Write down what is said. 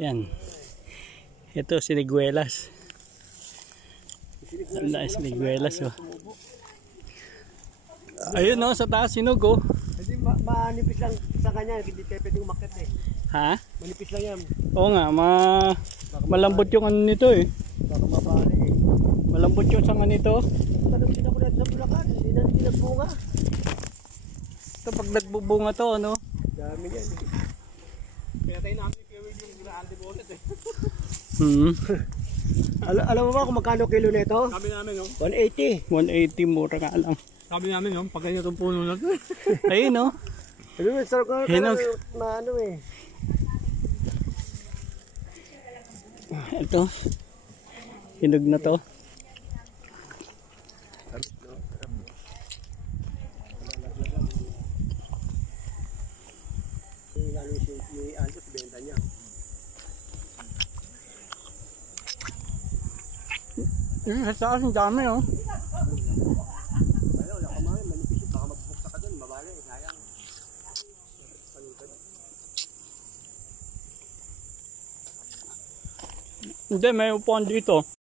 Yan. Ito, siniguelas. Wala, siniguelas, oh. Ayun, no, sa taas, sinog, oh. Hindi, manipis lang sa kanya, hindi kayo pwedeng umakyat eh. Ha? Manipis lang yan. Oo nga, malambot yung ano nito, eh. Baka mabali eh. Malambot yung sanga nito. Tanong din ako na sa Bulacan, hindi na nagbunga. Ito, pag nagbubunga to, ano? Dami yan eh. Kaya tayo namin yung grande bonnet eh. Alam mo ba kung magkano kilo nito? Sabi namin no? 180. 180, mura nga lang. Sabi namin no? Pag ganyan itong puno na ito. Ayun, no? Ano yung sarap Hinog. na ano eh. Ito. Hinog na to. Yung antos, benta niya. Sa taas, ang dami, oh. Ayaw, wala ka mga manipis. Baka magbuksa ka dun, mabali. Sayang. Hindi, may upuan dito.